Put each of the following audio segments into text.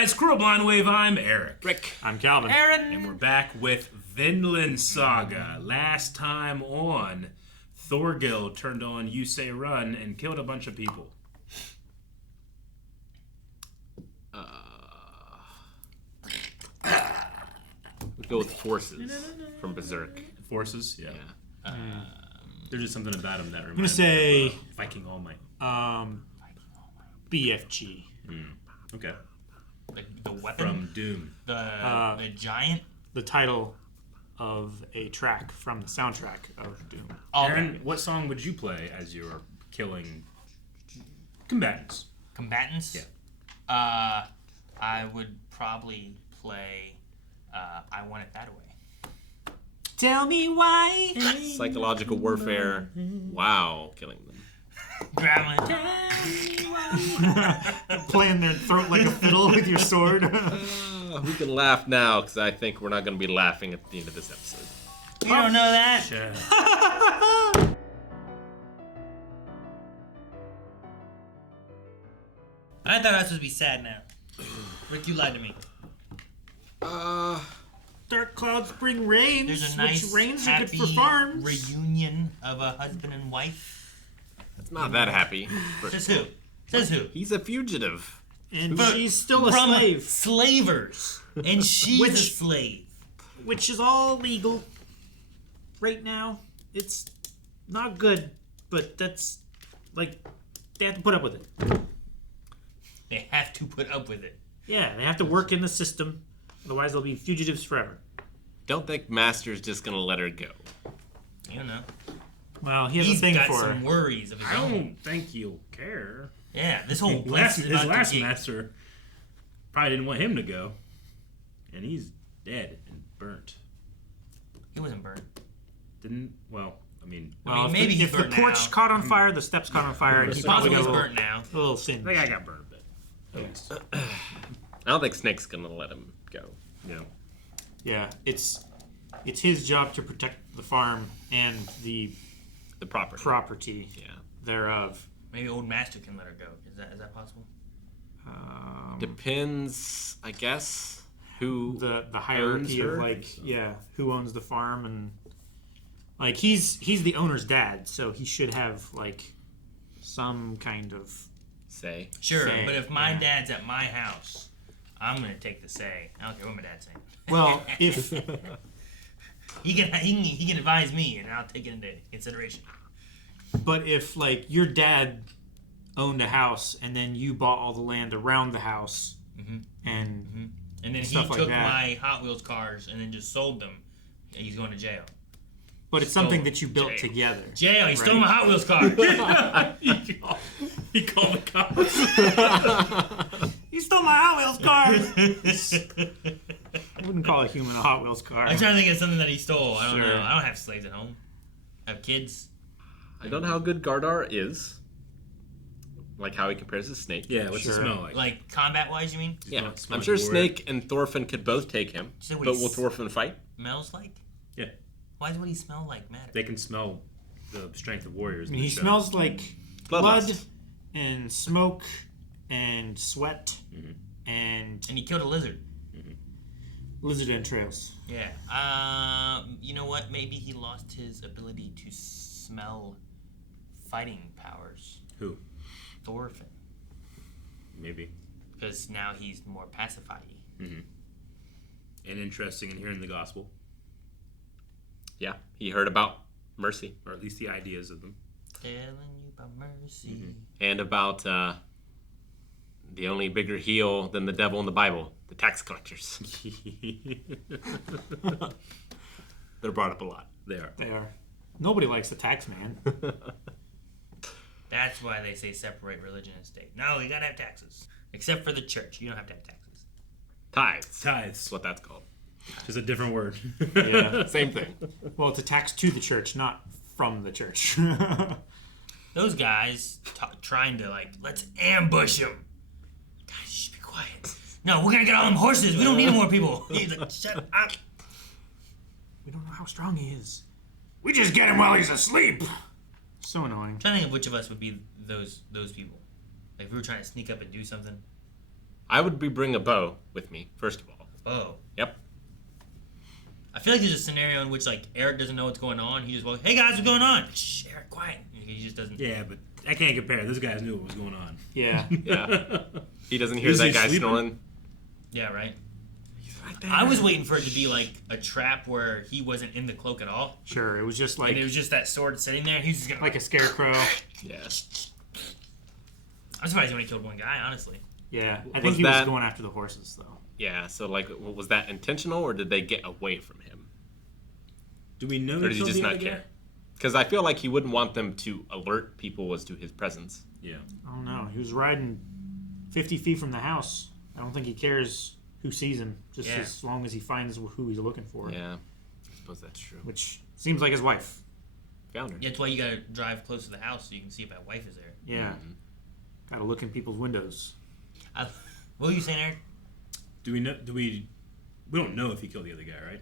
guys, Squirrel Blind Wave, I'm Eric. Rick. I'm Calvin. Aaron. And we're back with Vinland Saga. Last time on, Thorgil turned on You Say Run and killed a bunch of people. We go with forces from Berserk. Forces? Yeah. There's just something about him that reminds I'm gonna say me of Viking All Might. BFG. Okay. The weapon? From Doom. The giant? The title of a track from the soundtrack of Doom. Aaron, what song would you play as you're killing combatants? Combatants? Yeah. I would probably play I Want It That Way. Tell me why. Psychological warfare. Wow, killing them. Grab Playing their throat like a fiddle with your sword. We can laugh now, because I think we're not going to be laughing at the end of this episode. You don't know that? Sure. I thought I was supposed to be sad now. Rick, you lied to me. Dark clouds bring rains. There's a nice, which rains are happy good for farms. reunion of a husband and wife. It's not that happy. Says who? Says who? He's a fugitive. And But she's still a From slave, slavers. And she's a Which- slave. which is all legal. Right now, it's not good, but that's like they have to put up with it. They have to put up with it. Yeah, they have to work in the system, otherwise they'll be fugitives forever. Don't think Master's just going to let her go. You don't know. Well, he has He's a thing got for her. some worries of his I own. don't think you'll care. Yeah, this whole place is His about last to get... master probably didn't want him to go. And he's dead and burnt. He wasn't burned. Well, I mean, Well, maybe if, he's the, if the burnt porch now. caught on fire, the steps caught on fire, and he probably Possibly got he's a burnt now. little singe. I think I got burned a bit. At least. I don't think Snake's going to let him go. Yeah. Yeah, it's his job to protect the farm and the The property. property Yeah. thereof. Maybe Old Master can let her go. Is that possible? Depends, I guess, who... The hierarchy her? of who owns the farm, and like he's the owner's dad, so he should have like some kind of say. Sure, Say, but if my yeah. dad's at my house, I'm gonna take the say. I don't care what my dad's saying. well, if he can advise me, and I'll take it into consideration. but if like your dad owned a house and then you bought all the land around the house and And then he Stuff like took that. my Hot Wheels cars and then just sold them. And he's going to jail. but it's something Stole that you built jail. together. Jail. He stole Right. my Hot Wheels car. He called the cops. You stole my Hot Wheels car. I wouldn't call a human a Hot Wheels car. I'm trying to think of something that he stole. I don't Sure. know. I don't have slaves at home. I have kids. I don't know how good Gardar is. Like how he compares to Snake. Yeah, what's Sure. it smell like? Like combat-wise, you mean? Yeah, Smell I'm sure like war. Snake and Thorfinn could both take him. So what But he will Thorfinn fight? Smells like? Yeah. Why does what he smell like matter? They can smell the strength of warriors. I in mean, the he show. smells like Bloodlust. blood and smoke and sweat and And he killed a lizard. lizard entrails. Yeah. You know what? Maybe he lost his ability to smell fighting powers. Who? Thorfinn. Maybe. Because now he's more pacified-y. And interesting in hearing the gospel, Yeah, he heard about mercy. or at least the ideas of them. Telling you about mercy. And about the only bigger heel than the devil in the Bible, the tax collectors. They're brought up a lot. They are. They are. Nobody likes the tax man. That's why they say separate religion and state. No, you gotta have taxes. Except for the church. You don't have to have taxes. Tithes. Tithes. That's what that's called. Just a different word. Yeah. Same thing. Well, it's a tax to the church, not from the church. Those guys trying to, like, let's ambush him. Guys, shh, be quiet. No, we're gonna get all them horses. We don't need more people. He's like, shut up. We don't know how strong he is. We just get him while he's asleep. So annoying. I'm trying to think of which of us would be those people. Like, if we were trying to sneak up and do something. I would bring a bow with me, first of all. Oh. Yep. I feel like there's a scenario in which like Eric doesn't know what's going on. He just walks, "Hey guys, what's going on?" Shh, Eric, quiet. He just doesn't. Yeah, but I can't compare. Those guys knew what was going on. Yeah. Yeah. He doesn't hear Is that he guy sleeping? snoring. Yeah, right. Right there. I was waiting for it to be like a trap where he wasn't in the cloak at all, Sure. It was just and like it was just that sword sitting there. He was just gonna a scarecrow. Yeah. I'm surprised he only killed one guy, honestly. Yeah. I Was think he was that- going after the horses though. Yeah, so like, was that intentional, or did they get away from him? Do we know Or he did he killed just the not other care? guy? Because I feel like he wouldn't want them to alert people as to his presence. Yeah. I don't know. He was riding 50 feet from the house. I don't think he cares who sees him, just Yeah. as long as he finds who he's looking for. Yeah, I suppose that's true. Which seems like his wife. Found her. That's why you gotta drive close to the house so you can see if that wife is there. Yeah. Gotta look in people's windows. What were you saying, Eric? Do we know? We don't know if he killed the other guy, right?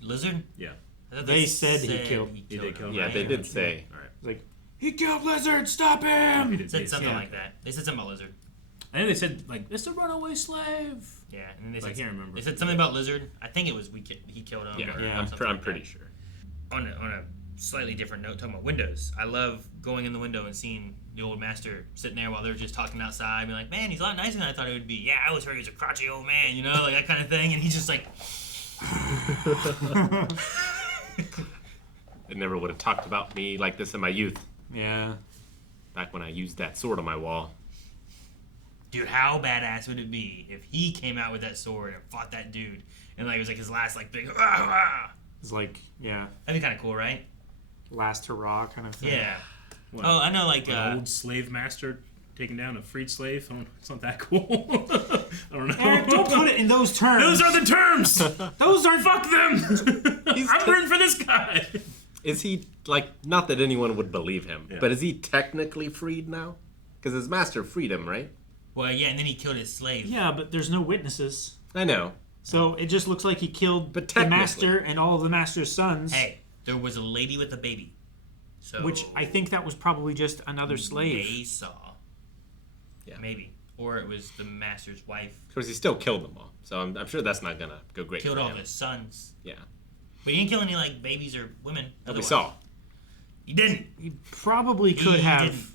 Lizard? Yeah. I thought They said he killed- He did him, kill him. Yeah, right? they did say. All right. It's like, he killed Lizard, stop He him! did Said say something so. like that. They said something about Lizard. I think they said like it's a runaway slave. Yeah, and then they I said can't remember. They said something about Lizard. I think it was he killed him. Yeah, or Yeah. something I'm like pretty that. sure. On a slightly different note, talking about windows. I love going in the window and seeing the old master sitting there while they're just talking outside, being like, "Man, he's a lot nicer than I thought he would be." Yeah, I always heard he was a crotchety old man, you know, like that kind of thing. And he's just like, They never would have talked about me like this in my youth, Yeah. back when I used that sword on my wall. dude, how badass would it be if he came out with that sword and fought that dude, and like it was like his last like big, It's like, yeah, that'd be kind of cool, right? last hurrah kind of thing. Yeah. What, Oh, I know, like an old slave master taking down a freed slave. It's not that cool. I don't know. Eric, don't put it in those terms. Those are the terms. Those aren't Fuck them. I'm rooting for this guy. Is he, like, not that anyone would believe him, Yeah. but is he technically freed now? Because his master freed him, right? well, yeah, and then he killed his slave. Yeah, but there's no witnesses. I know. So it just looks like he killed But the technically- master and all of the master's sons. Hey, there was a lady with a baby. So Which I think that was probably just another slave. they saw. Yeah. Maybe. Or it was the master's wife. Of course, he still killed them all, so I'm sure that's not gonna go great. Killed for all him. his sons. Yeah, But he didn't kill any, like, babies or women. that we otherwise. saw. He didn't. He probably could He have.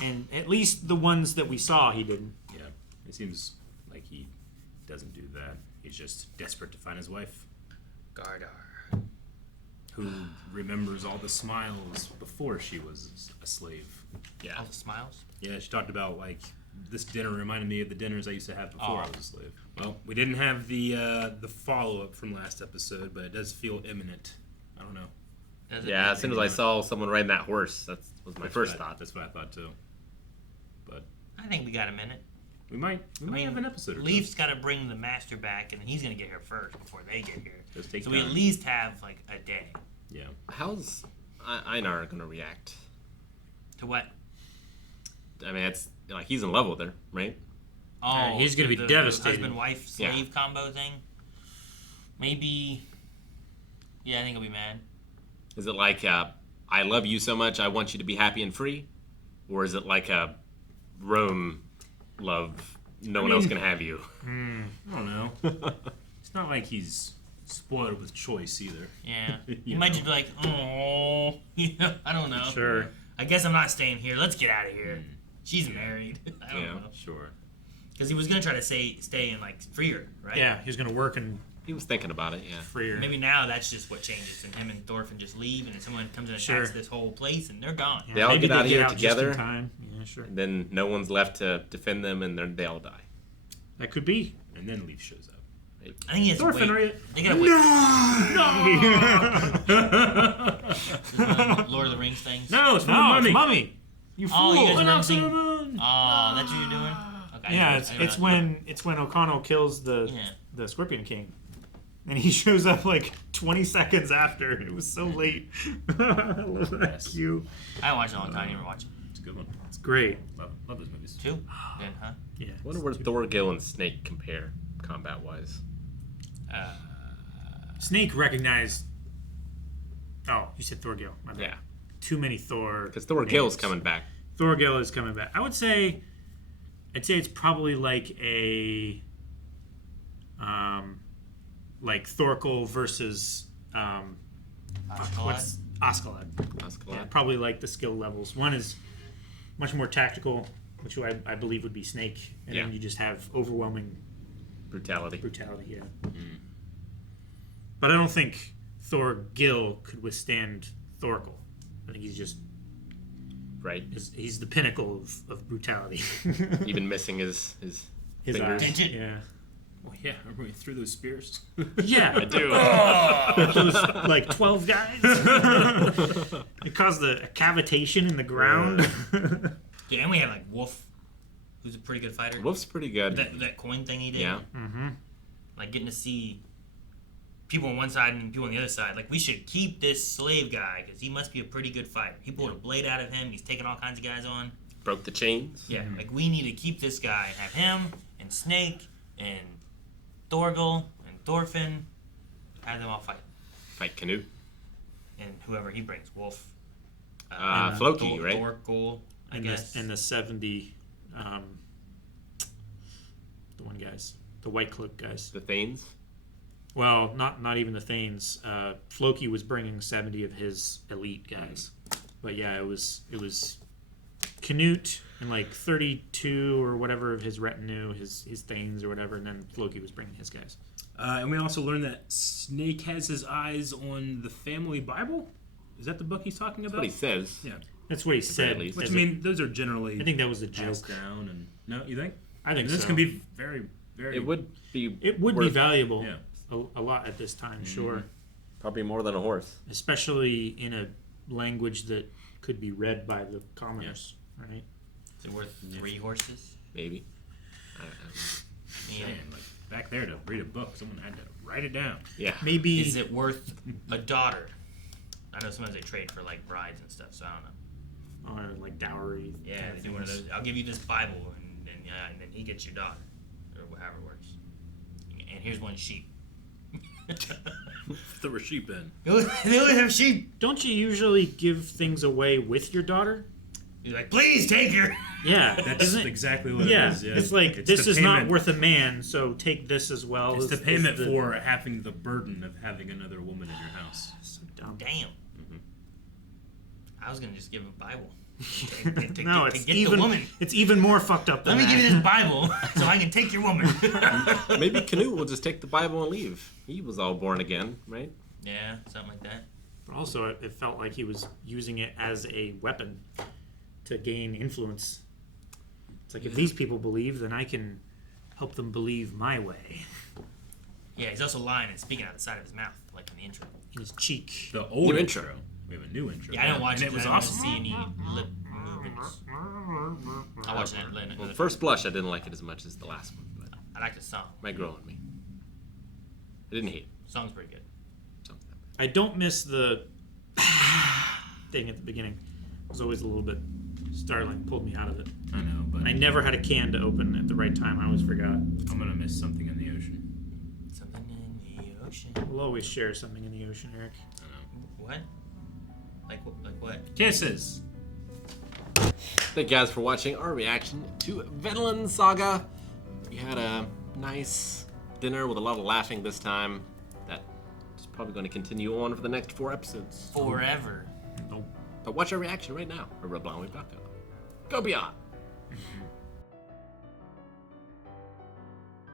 And at least the ones that we saw, he didn't. Yeah, it seems like he doesn't do that. He's just desperate to find his wife, Gardar. who remembers all the smiles before she was a slave. Yeah, All the smiles. Yeah, she talked about like this dinner reminded me of the dinners I used to have before I Oh. was a slave. Well, we didn't have the follow up from last episode, but it does feel imminent. I don't know. Does it? yeah. As soon as I saw someone riding that horse, that was my That's first what I- thought. That's what I thought too. But I think we got a minute. we might have an episode or two. Leaf's got to bring the master back, and he's going to get here first before they get here. Does take So we at time. least have, like, a day. Yeah. How's Einar gonna react? To what? I mean, it's like he's in love with her, right? Oh, he's gonna be the devastated. husband-wife slave combo thing? Maybe. Yeah, I think he'll be mad. Is it like I love you so much, I want you to be happy and free, or is it like a Rome love? No one else can have you. I don't know. It's not like he's spoiled with choice either. Yeah. You He might know. just be like, oh, you know, I don't know. Sure. I guess I'm not staying here. Let's get out of here. She's married. I don't Yeah. know. Sure. Because he was going to try to stay and, like, free her, right? Yeah, he was going to work and He was thinking about it, yeah. free her. Maybe now that's just what changes, and him and Thorfinn just leave, and then someone comes and attacks Sure. this whole place, and they're gone. Yeah, They all maybe get out of here just in together. time. Yeah, sure. And then no one's left to defend them, and they all die. That could be. And then Leaf shows up. I think he has Thorfinn, to are wait. you? They gotta wait. No! Lord of the Rings things. No, it's from No, the it's mummy. Mummy. You fool. Oh, you guys Went are off to the rinsing. moon. Oh, that's what you're doing? Okay. Yeah, I it's didn't it's know. when O'Connell kills Yeah. the Scorpion King, and he shows up like 20 seconds after. It was so late. I love that Yes. cue. I haven't watched it in a long time. I never watched it. It's a good one. It's great. Love those movies. Two? Good, huh? Yeah. I wonder where Thorgil and Snake compare combat-wise. Snake recognized. Oh, you said Thorgil. My bad. Yeah, Too many Thor. because Thorgil's names. coming back. Thorgil is coming back. I would say I'd say it's probably like a like Thorkel versus what's Askeladd. Yeah, probably like the skill levels. One is much more tactical, which I believe would be Snake, and then you just have overwhelming Brutality. Yeah. But I don't think Thorgil could withstand Thorkel. I think he's just Right. he's the pinnacle of brutality. Even missing his fingers. eyes. Yeah. Well, yeah, remember we threw those spears? Yeah. I do. Those like 12 guys. It caused a cavitation in the ground. Yeah, and we have like Wolf, who's a pretty good fighter. Wolf's pretty good. That coin thing he did. Yeah. Mm-hmm. Like getting to see people on one side and people on the other side. Like we should keep this slave guy because he must be a pretty good fighter. He pulled a blade out of him. He's taking all kinds of guys on. Broke the chains. Yeah, like we need to keep this guy. Have him and Snake and Thorgil and Thorfinn. Have them all fight. Fight Canute. And whoever he brings, Wolf. Floki, right? Thorgil, I guess. And the 70, the one guys, the white cloak guys. The Thanes. Well, not even the Thanes. Floki was bringing 70 of his elite guys, but yeah, it was Canute and like 32 or whatever of his retinue, his Thanes or whatever, and then Floki was bringing his guys. And we also learned that Snake has his eyes on the family Bible. Is that the book he's talking about? That's what he says. Yeah. That's what he said. least. Which, I mean, those are generally I think that was the passed joke. down. And no, you think? I think this so. can be very, very. It would be. It would be worth valuable. Yeah. A lot at this time, sure. Probably more than a horse. Especially in a language that could be read by the commoners, right? Is it worth 3 horses? Maybe. Yeah. Man, like back there to read a book, someone had to write it down. Yeah. Maybe Is it worth a daughter? I know sometimes they trade for like brides and stuff, so I don't know. or like dowry. Yeah, kind they of do one of things. those. I'll give you this Bible, and then he gets your daughter, or however it works. And here's one sheep. There were sheep in. They only have sheep. Don't you usually give things away with your daughter? He's like, please take her. Yeah, That's isn't it? exactly what Yeah, it is. Yeah, it's like It's this the is not payment- worth a man, so take this as well. It's the Is payment the- for having the burden of having another woman in your house. So dumb. Damn. Mm-hmm. I was gonna just give him a Bible. To No, get it's the even woman. it's even more fucked up than Let me that. give you this Bible so I can take your woman. Maybe Canute will just take the Bible and leave. He was all born again, right? Yeah, something like that. But also, it felt like he was using it as a weapon to gain influence. It's like if these people believe, then I can help them believe my way. Yeah, he's also lying and speaking out the side of his mouth, like in the intro. In his cheek. The old New intro. intro. We have a new intro. Yeah, I didn't watch and it. it was 'cause I awesome. didn't see any lip movements. I'll watch that later. Well, first blush, I didn't like it as much as the last one, but I like the song. might grow on me. I didn't hate it. Song's pretty good. So, I don't miss the thing at the beginning. It was always a little bit startling. Pulled me out of it. I know, but I never had a can to open at the right time. I always forgot. I'm gonna miss something in the ocean. Something in the ocean. We'll always share something in the ocean, Eric. I know. What? Like what? Kisses. thank you guys for watching our reaction to Vinland Saga. We had a nice dinner with a lot of laughing this time. That is probably going to continue on for the next 4 episodes. Forever. Nope. But watch our reaction right now. Or Go Beyond.